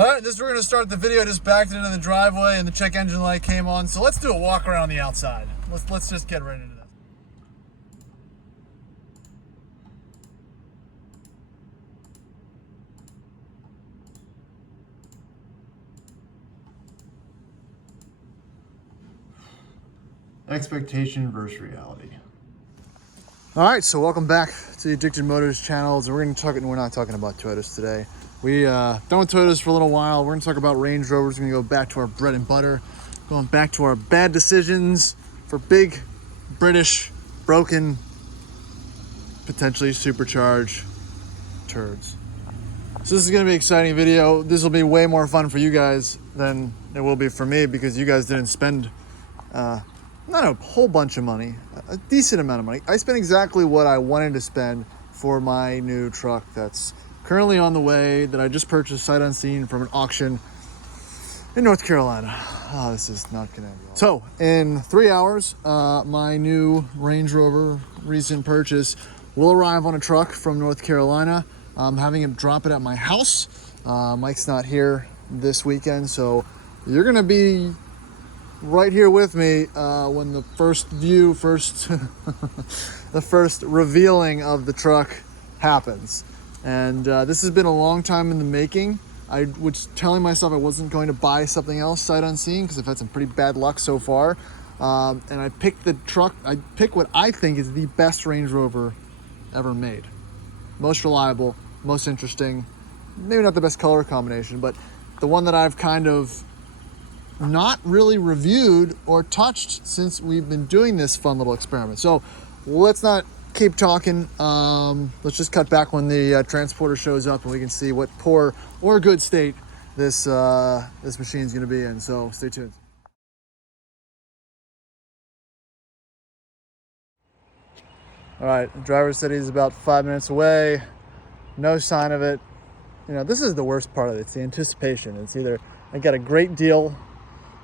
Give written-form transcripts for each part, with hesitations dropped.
All right, we're going to start the video. Just backed into the driveway and the check engine light came on. So let's do a walk around the outside. Let's just get right into this. Expectation versus reality. All right, so welcome back to the Addicted Motors channels. We're not talking about Toyotas today. We done with Toyotas for a little while. We're gonna talk about Range Rovers. We're gonna go back to our bread and butter, going back to our bad decisions for big, British, broken, potentially supercharged turds. So this is gonna be an exciting video. This will be way more fun for you guys than it will be for me because you guys didn't spend not a whole bunch of money, a decent amount of money. I spent exactly what I wanted to spend for my new truck that's currently on the way, that I just purchased sight unseen from an auction in North Carolina. Oh, this is not gonna end well. So in 3 hours, my new Range Rover recent purchase will arrive on a truck from North Carolina. I'm having him drop it at my house. Mike's not here this weekend, so you're gonna be right here with me when the first revealing of the truck happens. And this has been a long time in the making. I was telling myself I wasn't going to buy something else sight unseen because I've had some pretty bad luck so far. And I picked the truck. I picked what I think is the best Range Rover ever made. Most reliable, most interesting, maybe not the best color combination, but the one that I've kind of not really reviewed or touched since we've been doing this fun little experiment. So let's not keep talking. Let's just cut back when the transporter shows up and we can see what poor or good state this machine is going to be in. So stay tuned. All right, the driver said he's about 5 minutes away. No sign of it. You know, this is the worst part of it. It's the anticipation. It's either I got a great deal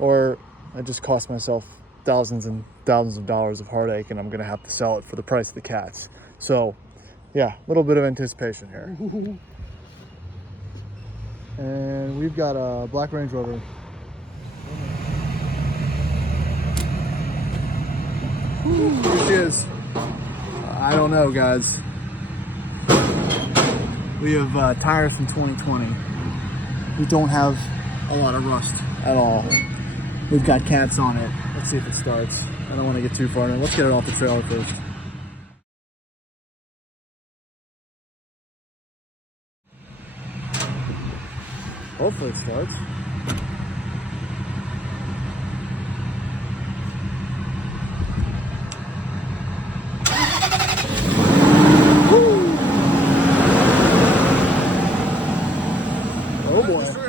or I just cost myself thousands and thousands of dollars of heartache and I'm gonna have to sell it for the price of the cats. So yeah, a little bit of anticipation here. And we've got a black Range Rover. Here she is. I don't know, guys. We have tires from 2020. We don't have a lot of rust at all. We've got cats on it. Let's see if it starts. I don't want to get too far in. Let's get it off the trailer first. Hopefully it starts.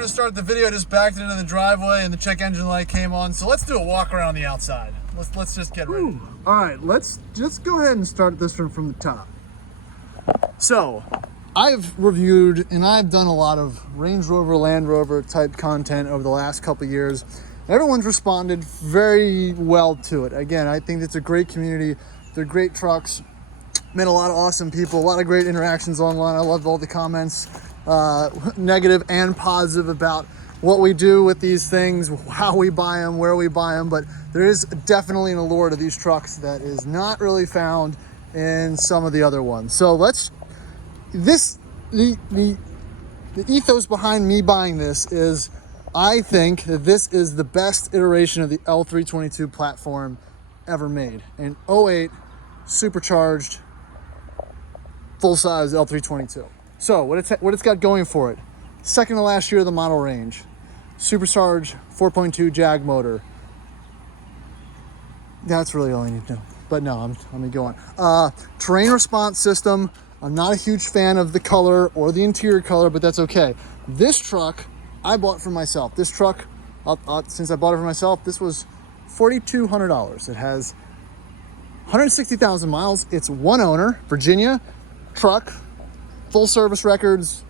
Start the video. Just backed into the driveway and the check engine light came on. So let's do a walk around the outside. Let's just get ready. All right, let's just go ahead and start this one from the top. So I've reviewed and I've done a lot of Range Rover, Land Rover type content over the last couple of years. Everyone's responded very well to it. Again, I think it's a great community. They're great trucks. Met a lot of awesome people, a lot of great interactions online. I loved all the comments, negative and positive, about what we do with these things, how we buy them, where we buy them. But there is definitely an allure to these trucks that is not really found in some of the other ones. So the ethos behind me buying this is, I think that this is the best iteration of the L322 platform ever made. An 08 supercharged full-size L322. So what it's got going for it: second to last year of the model range, supercharged 4.2 Jag motor. That's really all I need to know. But no, let me go on. Terrain response system. I'm not a huge fan of the color or the interior color, but that's okay. This truck I bought for myself. This truck, since I bought it for myself, this was $4,200. It has 160,000 miles. It's one owner, Virginia truck, full service records,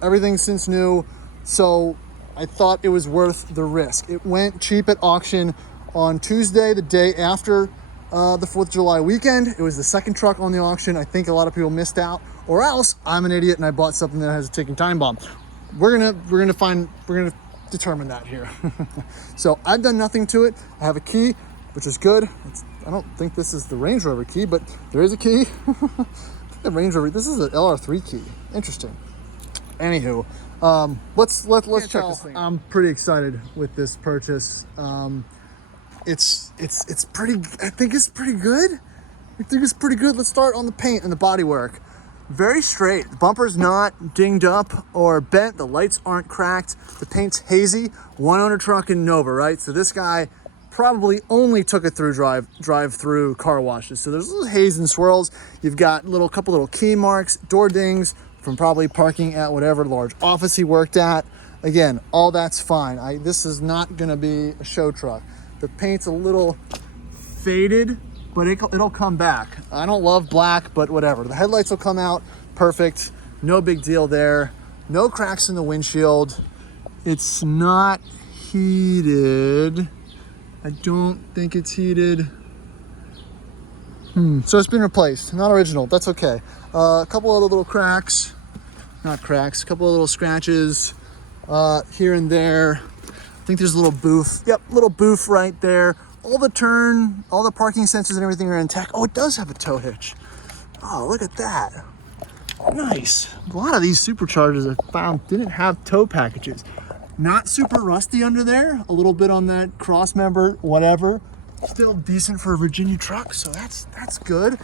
everything since new. So I thought it was worth the risk. It went cheap at auction on Tuesday, the day after the 4th of July weekend. It was the second truck on the auction. I think a lot of people missed out, or else I'm an idiot and I bought something that has a ticking time bomb. we're gonna determine that here. So I've done nothing to it. I have a key, which is good. I don't think this is the Range Rover key, but there is a key. The Range Rover, this is an LR3 key. Interesting. Anywho, let's check this thing out. I'm pretty excited with this purchase. It's pretty, I think it's pretty good. Let's start on the paint and the bodywork. Very straight. The bumper's not dinged up or bent. The lights aren't cracked. The paint's hazy. One owner truck in Nova, right? So this guy probably only took it through drive-through car washes. So there's little haze and swirls. You've got couple little key marks, door dings from probably parking at whatever large office he worked at. Again, all that's fine. This is not gonna be a show truck. The paint's a little faded, but it'll come back. I don't love black, but whatever. The headlights will come out perfect. No big deal there. No cracks in the windshield. It's not heated. I don't think it's heated. So it's been replaced, not original, that's okay. A couple other little cracks, not cracks, a couple of little scratches here and there. I think there's a little booth. Yep, little booth right there. All the parking sensors and everything are intact. Oh, it does have a tow hitch. Oh, look at that. Nice. A lot of these Superchargers I found didn't have tow packages. Not super rusty under there. A little bit on that cross member, whatever. Still decent for a Virginia truck, so that's good.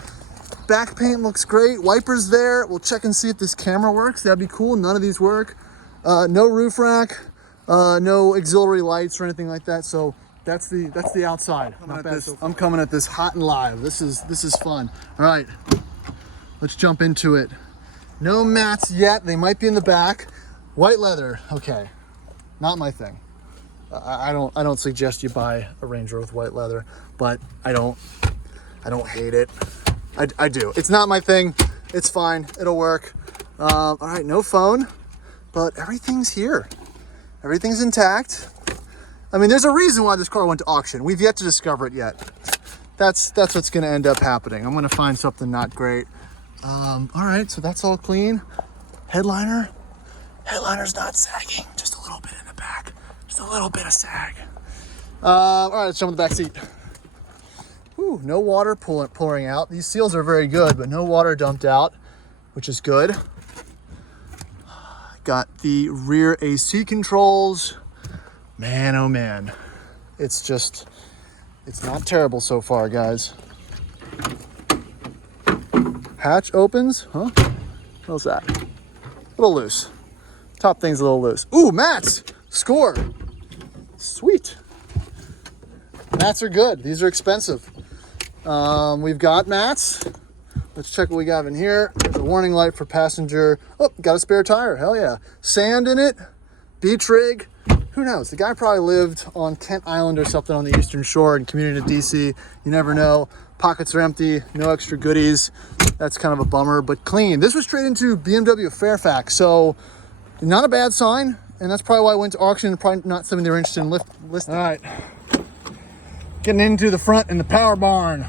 Back paint looks great. Wipers there. We'll check and see if this camera works. That'd be cool. None of these work. No roof rack. No auxiliary lights or anything like that. So that's the outside. I'm coming at this hot and live. This is fun. All right, let's jump into it. No mats yet. They might be in the back. White leather. Okay, not my thing. I don't suggest you buy a Ranger with white leather, but I don't hate it. I do. It's not my thing. It's fine. It'll work. All right, no phone, but everything's here. Everything's intact. I mean, there's a reason why this car went to auction. We've yet to discover it yet. That's what's gonna end up happening. I'm gonna find something not great. All right, so that's all clean. Headliner's not sagging, just a little bit in the back. Just a little bit of sag. All right, let's jump in the back seat. Ooh, no water pouring out. These seals are very good, but no water dumped out, which is good. Got the rear AC controls. Man, oh man. It's not terrible so far, guys. Hatch opens, huh? How's that? A little loose. Top thing's a little loose. Ooh, mats! Score! Sweet. Mats are good. These are expensive. We've got mats. Let's check what we got in here. There's a warning light for passenger. Oh, got a spare tire. Hell yeah. Sand in it. Beach rig. Who knows? The guy probably lived on Kent Island or something on the Eastern Shore and commuted to DC. You never know. Pockets are empty. No extra goodies. That's kind of a bummer, but clean. This was straight into BMW Fairfax, so not a bad sign. And that's probably why I went to auction. Probably not something they were interested in listing. All right. Getting into the front in the power barn.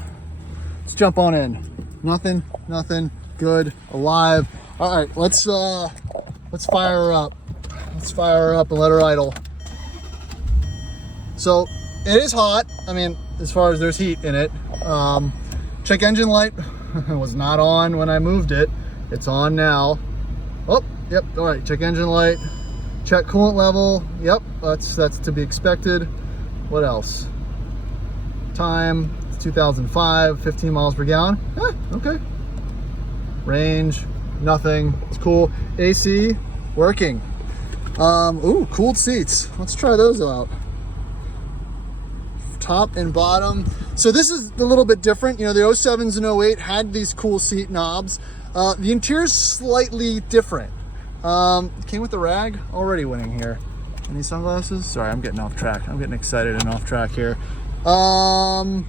Let's jump on in. Nothing, good, alive. All right, let's fire her up. Let's fire her up and let her idle. So it is hot. I mean, as far as there's heat in it. Check engine light. It was not on when I moved it. It's on now. Oh, yep, all right, check engine light. Check coolant level. Yep, that's to be expected. What else? Time, 2005, 15 miles per gallon. Okay. Range, nothing. It's cool. AC, working. Ooh, cooled seats. Let's try those out. Top and bottom. So this is a little bit different. You know, the 07s and 08 had these cool seat knobs. The interior's slightly different. Came with the rag. Already winning here. Any sunglasses? Sorry, I'm getting off track. I'm getting excited and off track here. The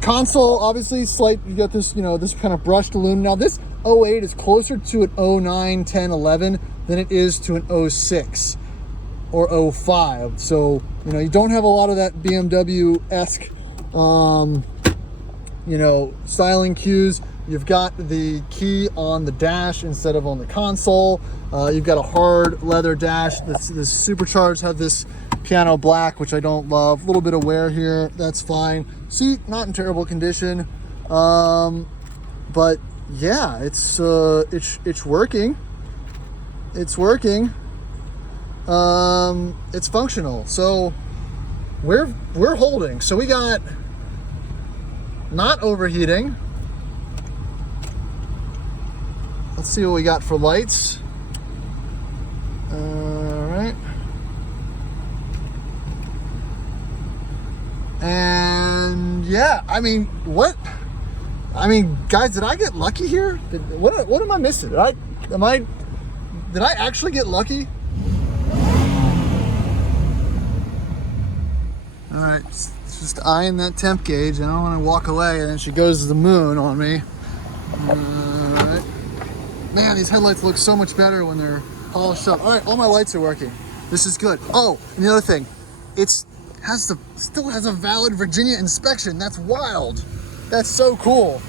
console, obviously slight, you got this, you know, this kind of brushed aluminum. Now this 08 is closer to an 09, 10, 11 than it is to an 06 or 05. So, you know, you don't have a lot of that BMW-esque, you know, styling cues. You've got the key on the dash instead of on the console. You've got a hard leather dash. This Supercharged have this piano black, which I don't love. A little bit of wear here, that's fine. Seat, not in terrible condition. But yeah, it's working. It's working. It's functional. So we're holding. So we got not overheating. Let's see what we got for lights. All right. And yeah, I mean, guys, did I get lucky here? What am I missing? Did I actually get lucky? All right, just eyeing that temp gauge. I don't want to walk away and then she goes to the moon on me. All right. Man, these headlights look so much better when they're polished up. All right, all my lights are working. This is good. Oh, and the other thing, still has a valid Virginia inspection. That's wild. That's so cool.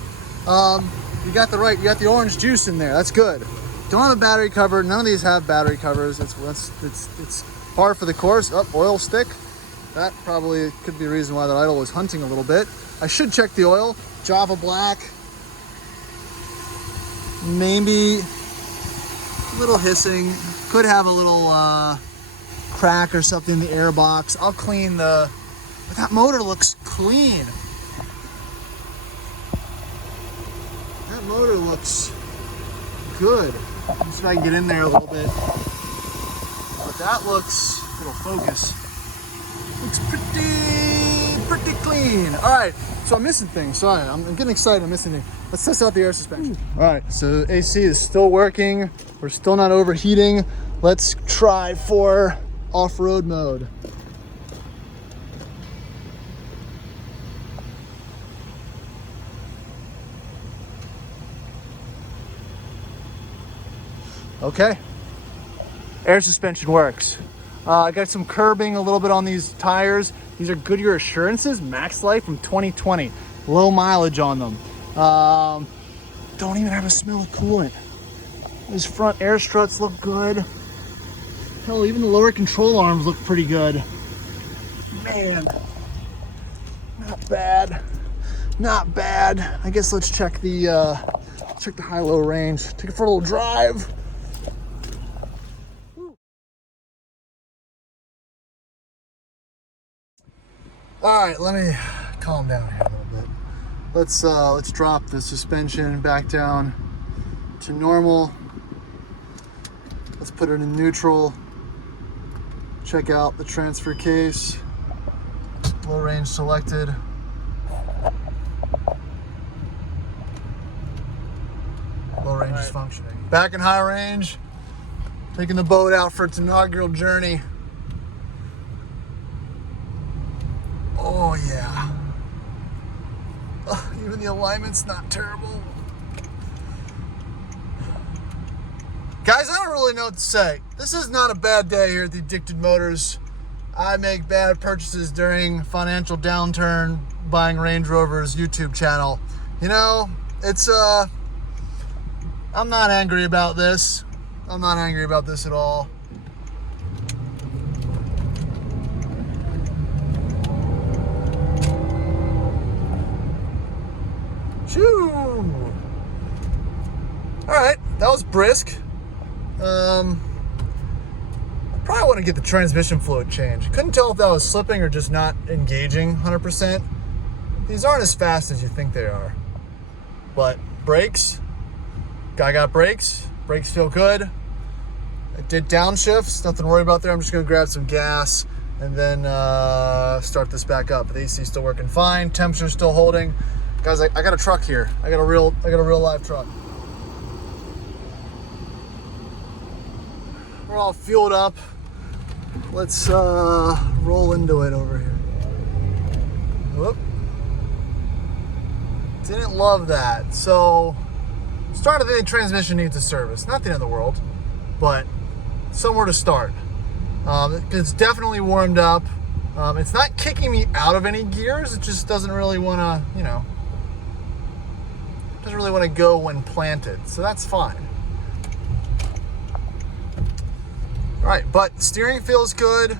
You got the orange juice in there. That's good. Don't have a battery cover. None of these have battery covers. It's par for the course. Oh, oil stick. That probably could be a reason why that idle was hunting a little bit. I should check the oil. Java black. Maybe a little hissing. Could have a little crack or something in the air box. I'll clean but that motor looks clean. That motor looks good. Let's see if I can get in there a little bit. But that looks, it'll focus. Looks pretty clean. All right, so I'm missing things. Sorry, I'm getting excited. I'm missing things. Let's test out the air suspension. All right, so AC is still working. We're still not overheating. Let's try for off-road mode. Okay, air suspension works. I got some curbing a little bit on these tires. These are Goodyear Assurances, Max Life from 2020. Low mileage on them. Don't even have a smell of coolant. These front air struts look good. Hell, even the lower control arms look pretty good. Man, not bad. Not bad. I guess let's check the high-low range. Take it for a little drive. All right, let me calm down here a little bit. Let's drop the suspension back down to normal. Let's put it in neutral. Check out the transfer case. Low range selected. Low range is functioning. Back in high range. Taking the boat out for its inaugural journey. Oh yeah. Even the alignment's not terrible. Guys, I don't really know what to say. This is not a bad day here at the Addicted Motors. I make bad purchases during financial downturn, buying Range Rover's YouTube channel. You know, it's I'm not angry about this. I'm not angry about this at all. Shoo! All right, that was brisk. Probably want to get the transmission fluid changed. Couldn't tell if that was slipping or just not engaging 100%. These aren't as fast as you think they are. But brakes, guy got brakes. Brakes feel good. I did downshifts, nothing to worry about there. I'm just gonna grab some gas and then start this back up. The AC is still working fine. Temperature's still holding. Guys, I got a truck here. I got a real live truck. We're all fueled up. Let's roll into it over here. Whoop. Didn't love that. So, start of the transmission needs a service. Not the end of the world, but somewhere to start. It's definitely warmed up. It's not kicking me out of any gears. It just doesn't really want to, doesn't really want to go when planted, so that's fine. All right, but steering feels good.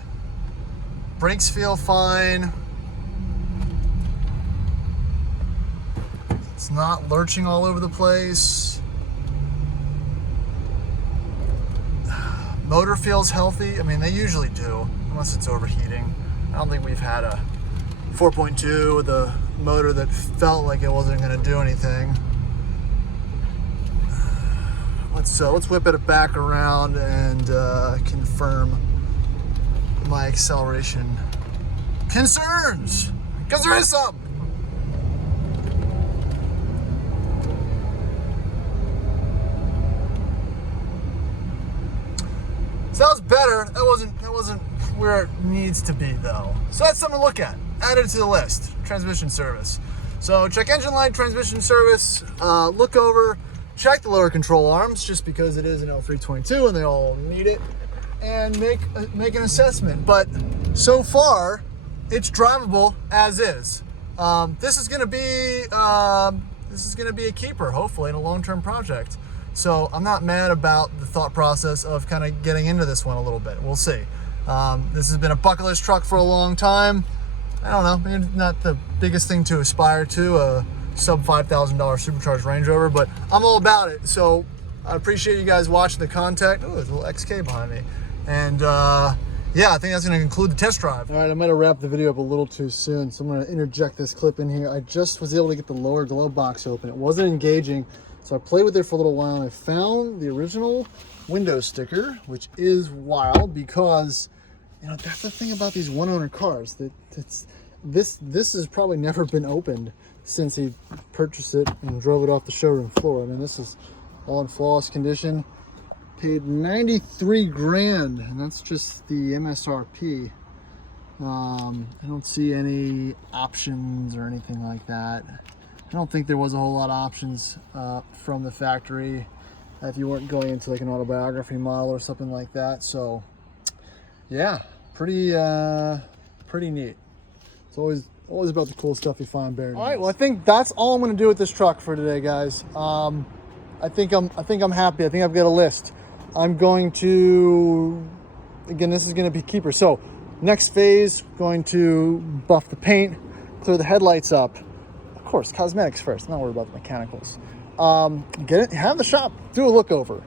Brakes feel fine. It's not lurching all over the place. Motor feels healthy. I mean, they usually do, unless it's overheating. I don't think we've had a 4.2 with a motor that felt like it wasn't going to do anything. Let's whip it back around and confirm my acceleration concerns, because there is some. Sounds better. That wasn't where it needs to be though. So that's something to look at. Add it to the list. Transmission service. So check engine light, transmission service. Look over. Check the lower control arms, just because it is an L322 and they all need it, and make an assessment. But so far, it's drivable as is. This is gonna be a keeper, hopefully, in a long-term project. So I'm not mad about the thought process of kind of getting into this one a little bit. We'll see. This has been a bucket list truck for a long time. I don't know, maybe not the biggest thing to aspire to, a sub $5,000 supercharged Range Rover, but I'm all about it. So I appreciate you guys watching the content. Oh, there's a little XK behind me. And yeah, I think that's gonna conclude the test drive. All right, I might have wrapped the video up a little too soon, so I'm gonna interject this clip in here. I just was able to get the lower glove box open. It wasn't engaging, so I played with it for a little while, and I found the original window sticker, which is wild because, you know, that's the thing about these one-owner cars, that this has probably never been opened since he purchased it and drove it off the showroom floor. I mean, this is all in flawless condition. Paid 93 grand, and that's just the MSRP. I don't see any options or anything like that. I don't think there was a whole lot of options from the factory if you weren't going into like an autobiography model or something like that. So yeah, pretty neat. It's always about the cool stuff you find buried. All right, well, I think that's all I'm going to do with this truck for today, guys. I think I'm happy. I think I've got a list. I'm going to, again, this is going to be keeper. So next phase, going to buff the paint, clear the headlights up. Of course, cosmetics first. I'm not worried about the mechanicals. Get it, have the shop do a look over.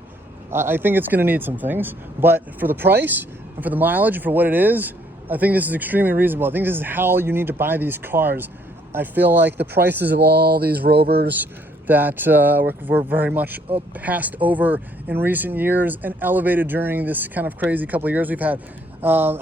I think it's going to need some things, but for the price and for the mileage and for what it is, I think this is extremely reasonable. I think this is how you need to buy these cars. I feel like the prices of all these Rovers that were very much passed over in recent years and elevated during this kind of crazy couple of years we've had. I'm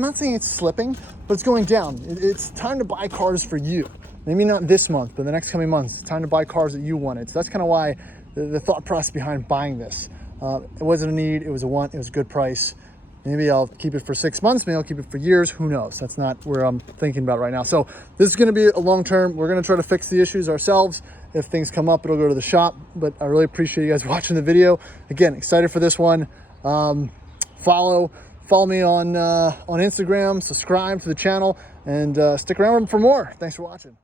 not saying it's slipping, but it's going down. It's time to buy cars for you. Maybe not this month, but the next coming months. It's time to buy cars that you wanted. So that's kind of why the thought process behind buying this. It wasn't a need, it was a want, it was a good price. Maybe I'll keep it for 6 months, maybe I'll keep it for years, who knows? That's not where I'm thinking about right now. So this is gonna be a long term. We're gonna try to fix the issues ourselves. If things come up, it'll go to the shop, but I really appreciate you guys watching the video. Again, excited for this one. Follow me on Instagram, subscribe to the channel, and stick around for more. Thanks for watching.